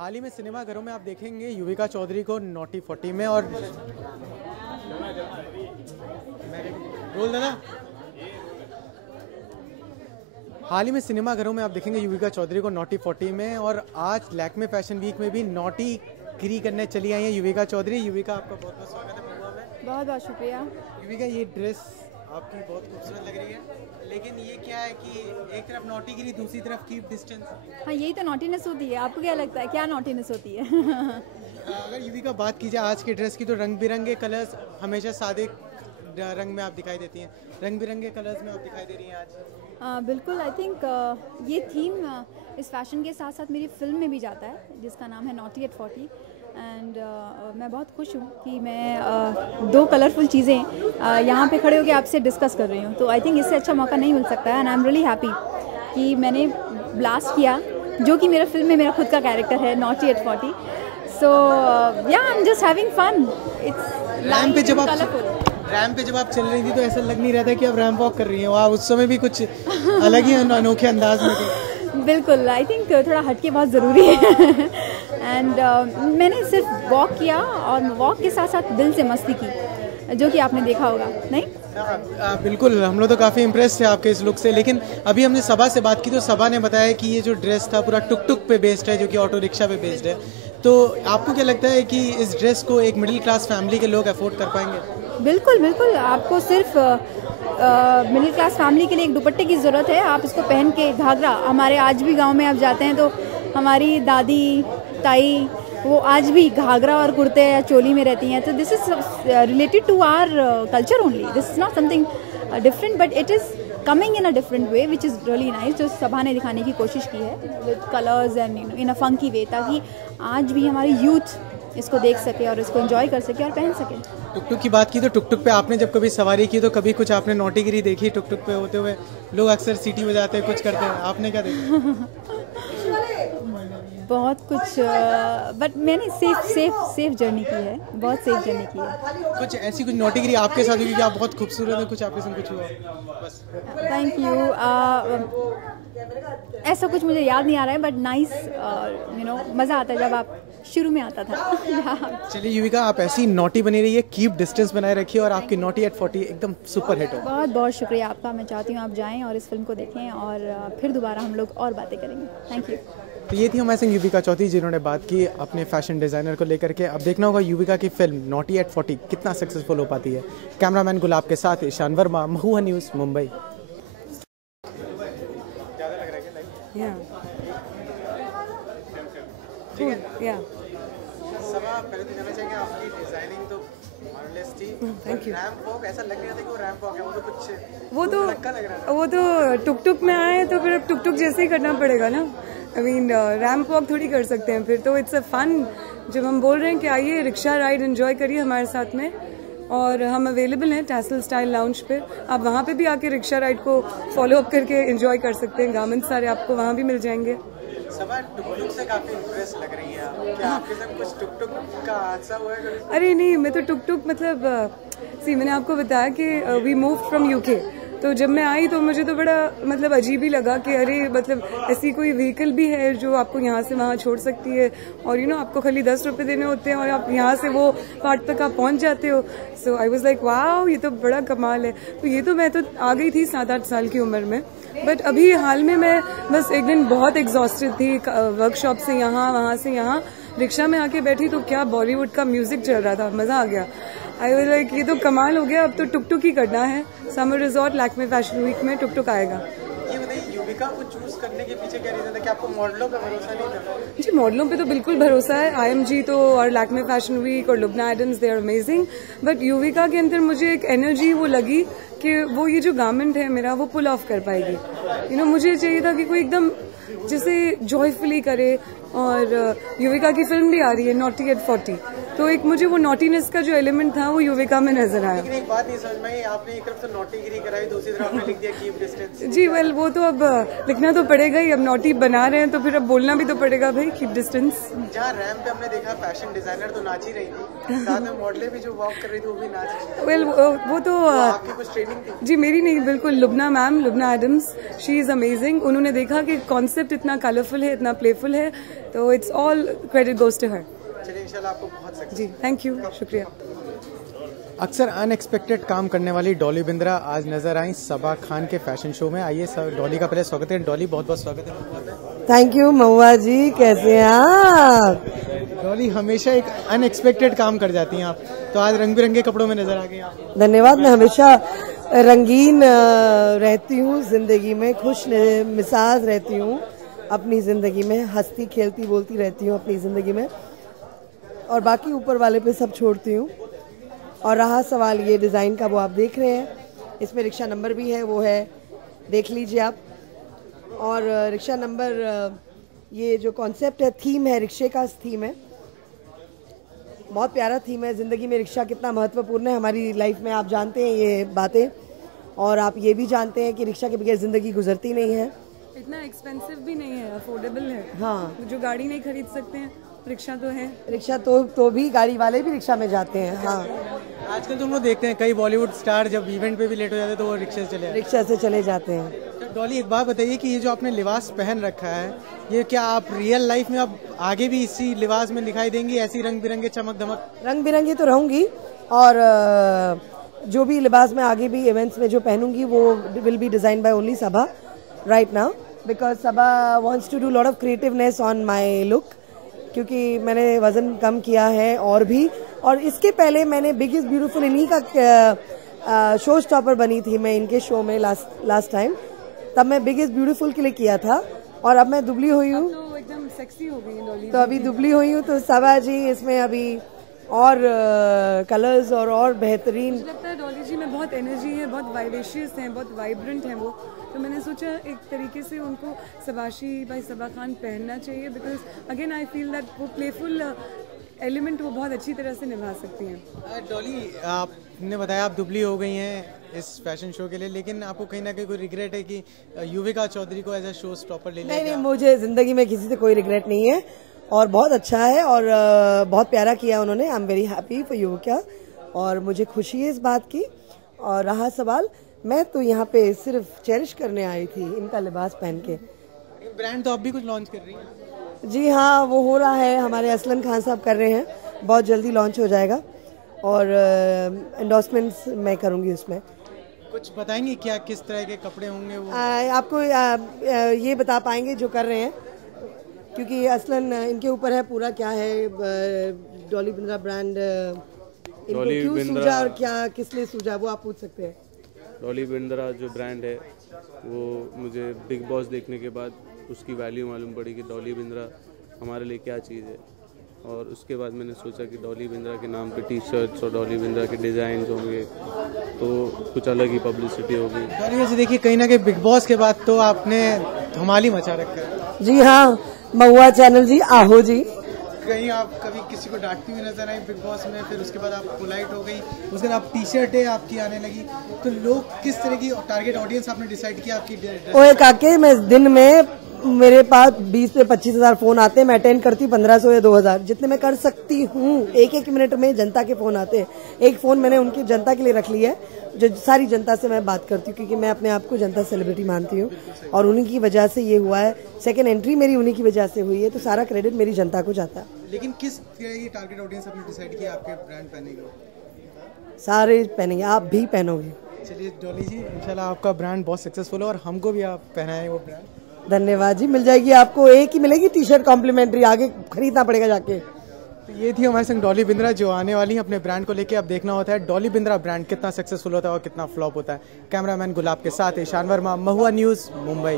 हाल ही में सिनेमाघरों में आप देखेंगे युविका चौधरी को नॉटी 40 में और बोल देना। हाल ही में सिनेमाघरों में आप देखेंगे युविका चौधरी को नॉटी 40 में और आज लैक्मे फैशन वीक में भी नॉटी गिरी करने चली आई है युविका चौधरी। युविका आपका बहुत बहुत स्वागत है प्रोग्राम में। बहुत बहुत शुक्रिया। युविका ये ड्रेस आपकी बहुत खूबसूरत लग रही है, लेकिन ये क्या है कि एक तरफ नॉटी गिरी दूसरी तरफ कीप डिस्टेंस। हाँ, यही तो नॉटीनेस होती है। आपको क्या लगता है क्या नॉटीनेस होती है? अगर युविका बात की जाए आज की ड्रेस की तो रंग बिरंगे कलर्स, हमेशा सादे रंग में आप दिखाई देती हैं, रंग बिरंगे कलर्स में आप दिखाई दे रही हैं आज। बिल्कुल। आई थिंक ये थीम इस फैशन के साथ साथ मेरी फिल्म में भी जाता है जिसका नाम है नॉटी एट 40 एंड मैं बहुत खुश हूँ कि मैं दो कलरफुल चीज़ें यहाँ पे खड़े होकर आपसे डिस्कस कर रही हूँ। तो आई थिंक इससे अच्छा मौका नहीं मिल सकता है and I am really happy कि मैंने ब्लास्ट किया, जो कि मेरा फिल्म में मेरा खुद का कैरेक्टर है नॉटी एट 40। सो या I am just having fun. It's ramp पे जब आप चल रही थी तो ऐसा लग नहीं रहा था कि आप रैम्प वॉक कर रही हैं, वहाँ उस समय भी कुछ अलग ही अनोखे अंदाज में थे। बिल्कुल। आई थिंक थोड़ा हटके बहुत ज़रूरी है एंड मैंने सिर्फ वॉक किया और वॉक के साथ साथ दिल से मस्ती की, जो कि आपने देखा होगा। नहीं बिल्कुल, हम लोग तो काफ़ी इम्प्रेस थे आपके इस लुक से। लेकिन अभी हमने सबा से बात की तो सबा ने बताया कि ये जो ड्रेस था पूरा टुक टुक पे बेस्ड है, जो कि ऑटो रिक्शा पे बेस्ड है। तो आपको क्या लगता है कि इस ड्रेस को एक मिडिल क्लास फैमिली के लोग अफोर्ड कर पाएंगे? बिल्कुल बिल्कुल। आपको सिर्फ मिडिल क्लास फैमिली के लिए एक दुपट्टे की ज़रूरत है। आप इसको पहन के घाघरा, हमारे आज भी गांव में आप जाते हैं तो हमारी दादी ताई वो आज भी घाघरा और कुर्ते या चोली में रहती हैं। तो this is related to our culture only. This is not something different but it is coming in a different way which is really nice, जो सभा ने दिखाने की कोशिश की है with colours and in a funky way, ताकि आज भी हमारी यूथ इसको देख सके और इसको एंजॉय कर सके और पहन सके। टुक टुक की बात की तो टुक टुक पे आपने जब कभी सवारी की तो कभी कुछ आपने नौटीगिरी देखी टुक टुक पे होते हुए? लोग अक्सर सीटी बजाते हैं, कुछ करते हैं, आपने क्या देखा? बहुत कुछ, बट मैंने सेफ जर्नी की है, बहुत सेफ जर्नी की है। कुछ ऐसी कुछ नौटीगिरी आपके साथ हुई कि आप बहुत खूबसूरत हैं, कुछ आपके साथ कुछ हुआ? बस थैंक यू। ऐसा कुछ मुझे याद नहीं आ रहा है बट नाइस, यू नो, मज़ा आता है जब आप शुरू में आता था। चलिए युविका, आप ऐसी नॉटी बनी रही है, कीप डिस्टेंस बनाए रखिए और आपकी नॉटी एट 40 एकदम सुपर हिट हो। बहुत बहुत शुक्रिया आपका। मैं चाहती हूँ आप जाएं और इस फिल्म को देखें और फिर दोबारा हम लोग और बातें करेंगे। Thank you. तो ये थी हमारे संग युविका चौधरी, जिन्होंने बात की अपने फैशन डिज़ाइनर को लेकर के। अब देखना होगा युविका की फिल्म नॉटी एट 40 कितना सक्सेसफुल हो पाती है। कैमरामैन गुलाब के साथ ईशान वर्मा, महुआ न्यूज़, मुंबई। पहले तो जाना चाहिए आपकी डिजाइनिंग तो मार्वलेस थी। Thank you. रैंप वॉक ऐसा लग रहा था कि वो रैंप वॉक है, वो तो कुछ वो तो टुक टुक में आए तो फिर टुक टुक जैसे ही करना पड़ेगा ना। आई मीन रैंप वॉक थोड़ी कर सकते हैं फिर तो। It's a fun. जब हम बोल रहे हैं कि आइए रिक्शा राइड एंजॉय करिए हमारे साथ में, और हम अवेलेबल हैं टैसल स्टाइल लाउंज पे। आप वहाँ पे भी आके रिक्शा राइड को फॉलो अप करके एंजॉय कर सकते हैं। गारमेंट्स सारे आपको वहाँ भी मिल जाएंगे। सबा टुक टुक से काफी इंप्रेस लग रही हैं आप। क्या आपके साथ कुछ टुक टुक का हादसा हुआ है? अरे नहीं, मैं तो टुक टुक मतलब मैंने आपको बताया कि वी मूव फ्रॉम यूके, तो जब मैं आई तो मुझे तो बड़ा मतलब अजीब ही लगा कि अरे मतलब ऐसी कोई व्हीकल भी है जो आपको यहाँ से वहाँ छोड़ सकती है, और यू नो आपको खाली 10 रुपये देने होते हैं और आप यहाँ से वो पार्ट तक आप पहुँच जाते हो। सो आई वाज लाइक वाओ, ये तो बड़ा कमाल है। तो ये तो मैं तो आ गई थी 7-8 साल की उम्र में, बट अभी हाल में मैं बस एक दिन बहुत एग्जॉस्टेड थी वर्कशॉप से यहाँ, वहाँ से यहाँ, रिक्शा में आके बैठी तो क्या बॉलीवुड का म्यूजिक चल रहा था, मज़ा आ गया। आई वाज लाइक ये तो कमाल हो गया, अब तो टुक टुक ही करना है। Summer resort Lakme fashion week में टुक टुक आएगा। ये बताइए युविका को चूज करने के पीछे क्या रीजन था? कि आपको मॉडलों पे भरोसा नहीं था? जी मॉडलों पे तो बिल्कुल भरोसा है। IMG तो और लैक्मे फैशन वीक और Lubna Adams, they are amazing, but Yuvika के अंदर मुझे एक एनर्जी वो लगी कि वो ये जो गारमेंट है मेरा वो पुल ऑफ कर पाएगी। यू नो मुझे चाहिए था कि कोई एकदम जिसे जॉयफुली करे, और युविका की फिल्म भी आ रही है नॉटी एट 40, तो एक मुझे वो नॉटीनेस का जो एलिमेंट था वो युविका में नजर आया। लेकिन एक बात नहीं समझ में आई, आपने एक तरफ से नॉटीगिरी कराई, दूसरी तरफ आपने लिख दिया कीप डिस्टेंस। जी वेल वो तो अब लिखना तो पड़ेगा ही, अब नोटी बना रहे हैं तो फिर अब बोलना भी तो पड़ेगा भाई, कीप डिस्टेंस। जहाँ रैम पे हमने देखा फैशन डिजाइनर तो नाच ही रही थी, साथ में मॉडलें भी जो वॉक कर रही थी वो भी नाच रही थी। वेल वो तो आपकी कुछ ट्रेनिंग थी? जी मेरी नहीं, बिल्कुल Lubna ma'am, Lubna Adams, she is amazing. उन्होंने देखा कि कॉन्सेप्ट इतना कलरफुल है, इतना प्लेफुल है, तो it's all credit goes to her. चलिए इंशाल्लाह आपको बहुत सक्सेस। जी थैंक यू, शुक्रिया। अक्सर अनएक्सपेक्टेड काम करने वाली डॉली बिंद्रा आज नजर आई सबा खान के फैशन शो में। आइए डॉली का पहले स्वागत है। डॉली बहुत बहुत स्वागत है। थैंक यू महुआ जी, कैसे हैं आप? डॉली हमेशा एक अनएक्सपेक्टेड काम कर जाती हैं आप, तो आज रंग बिरंगे कपड़ों में नजर आ गई आप। धन्यवाद। मैं हमेशा रंगीन रहती हूँ जिंदगी में, खुश मिजाज रहती हूँ अपनी जिंदगी में, हंसती खेलती बोलती रहती हूँ अपनी जिंदगी में, और बाकी ऊपर वाले पे सब छोड़ती हूँ। और रहा सवाल ये डिज़ाइन का, वो आप देख रहे हैं, इसमें रिक्शा नंबर भी है, वो है, देख लीजिए आप। और रिक्शा नंबर, ये जो कॉन्सेप्ट है, थीम है, रिक्शे का थीम है, बहुत प्यारा थीम है। ज़िंदगी में रिक्शा कितना महत्वपूर्ण है हमारी लाइफ में, आप जानते हैं ये बातें, और आप ये भी जानते हैं कि रिक्शा के बगैर ज़िंदगी गुजरती नहीं है। इतना एक्सपेंसिव भी नहीं है, अफोर्डेबल है। हाँ, जो गाड़ी नहीं खरीद सकते हैं, रिक्शा तो है। रिक्शा तो भी गाड़ी वाले भी रिक्शा में जाते हैं। हाँ, आजकल तुम लोग देखते हैं कई बॉलीवुड स्टार जब इवेंट पे भी लेट हो जाते हैं तो वो रिक्शे से चले जाते रिक्शा से चले जाते हैं। हैं। डॉली एक बात बताइए कि ये जो आपने लिबास पहन रखा है, ये क्या आप रियल लाइफ में अब आगे भी इसी लिबास में दिखाई देंगी, ऐसी रंग बिरंगे चमक धमक? रंग बिरंगी तो रहूंगी, और जो भी लिबास मैं आगे भी इवेंट्स में जो पहनूंगी वो will be design by only Saba right now, because Saba wants to do lot of creativeness on my look, क्योंकि मैंने वजन कम किया है और इसके पहले मैंने बिगेस्ट ब्यूटीफुल इन्हीं का शो स्टॉपर बनी थी मैं इनके शो में लास्ट टाइम, तब मैं बिगेस्ट ब्यूटीफुल के लिए किया था, और अब मैं दुबली हुई हूँ, तो एकदम सेक्सी हो गई डॉली। तो अभी दुबली हुई हूँ, तो सबा जी इसमें अभी और कलर्स और बेहतरीन। मुझे लगता है डॉली जी में बहुत एनर्जी है, बहुत वाइवेशियस हैं, बहुत वाइब्रेंट हैं वो, तो मैंने सोचा एक तरीके से उनको सबाशी भाई सबा खान पहनना चाहिए, because again I feel that वो प्लेफुल एलिमेंट वो बहुत अच्छी तरह से निभा सकती हैं। डॉली आपने बताया आप दुबली हो गई हैं इस फैशन शो के लिए, लेकिन आपको कहीं ना कहीं कोई रिग्रेट है कि युविका चौधरी को एज अ शो स्टॉपर ले लिया? नहीं, मुझे जिंदगी में किसी से कोई रिग्रेट नहीं है, और बहुत अच्छा है, और बहुत प्यारा किया उन्होंने। I am very happy for Yuvika, और मुझे खुशी है इस बात की। और रहा सवाल, मैं तो यहाँ पे सिर्फ चेरिश करने आई थी इनका लिबास पहन के। ब्रांड तो आप भी कुछ लॉन्च कर रही हैं? जी हाँ, वो हो रहा है, हमारे असलन खान साहब कर रहे हैं, बहुत जल्दी लॉन्च हो जाएगा, और एंडोर्समेंट्स मैं करूँगी उसमें। कुछ बताएंगे क्या किस तरह के कपड़े होंगे वो? आपको ये बता पाएंगे जो कर रहे हैं, क्योंकि असलन इनके ऊपर है पूरा, क्या है डॉली बिंद्रा ब्रांड, इनको क्यों सूझा और क्या किस लिए सूझा, वो आप पूछ सकते हैं। डॉली बिंद्रा जो ब्रांड है वो मुझे बिग बॉस देखने के बाद उसकी वैल्यू मालूम पड़ी कि डॉली बिंद्रा हमारे लिए क्या चीज़ है, और उसके बाद मैंने सोचा कि डॉली बिंद्रा के नाम पे टी शर्ट्स और डॉली बिंद्रा के डिज़ाइन होंगे तो कुछ अलग ही पब्लिसिटी होगी। डॉली वैसे देखिए कहीं ना कहीं बिग बॉस के बाद तो आपने धमाल ही मचा रखा है। जी हाँ, महुआ चैनल जी, आहो जी। कहीं आप कभी किसी को डांटती हुई नजर आई बिग बॉस में, फिर उसके बाद आप पोलाइट हो गई, उसके बाद आप टी शर्टें आपकी आने लगी, तो लोग किस तरह की टारगेट ऑडियंस आपने डिसाइड किया आपकी ड्रेस? ओए काके, मैं दिन में मेरे पास 20 से 25 हजार फोन आते हैं, मैं अटेंड करती 1500 या 2000 जितने मैं कर सकती हूँ। एक मिनट में जनता के फोन आते हैं, एक फोन मैंने उनकी जनता के लिए रख लिया है, जो सारी जनता से मैं बात करती हूँ, क्योंकि मैं अपने आप को जनता सेलिब्रिटी मानती हूँ, और उन्हीं की वजह से ये हुआ है, सेकंड एंट्री मेरी उन्हीं की वजह से हुई है, तो सारा क्रेडिट मेरी जनता को जाता है। लेकिन किस तरह की टारगेट ऑडियंस आपने डिसाइड किया आपके ब्रांड पहनेगी? सारे पहनेंगे, आप भी पहनोगे। चलिए डॉली जी, इंशाल्लाह आपका ब्रांड बहुत सक्सेसफुल हो और हमको भी आप पहनाएं वो ब्रांड। धन्यवाद जी, मिल जाएगी आपको, एक ही मिलेगी टी शर्ट कॉम्प्लीमेंट्री, आगे खरीदना पड़ेगा जाके। तो ये थी हमारे संग डॉली बिंद्रा जो आने वाली है अपने ब्रांड को लेके। अब देखना होता है डॉली बिंद्रा ब्रांड कितना सक्सेसफुल होता है और कितना फ्लॉप होता है। कैमरामैन गुलाब के साथ ईशान वर्मा, महुआ न्यूज़, मुंबई।